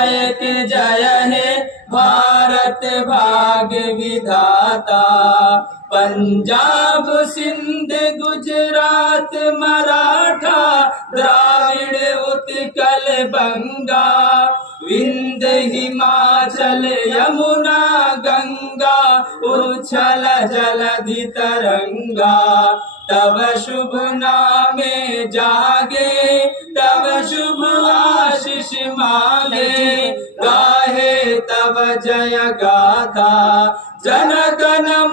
नायक जय हे भारत भाग्य विधाता। पंजाब सिंध गुजरात मराठा द्राविड़ उत्कल बंगा, विंध्य हिमाचल यमुना गंगा, उच्छल जलधि तरंगा। तब शुभ नामे जागे, तब शुभ आशीष मांगे, गाहे तब जय गाथा। जन गण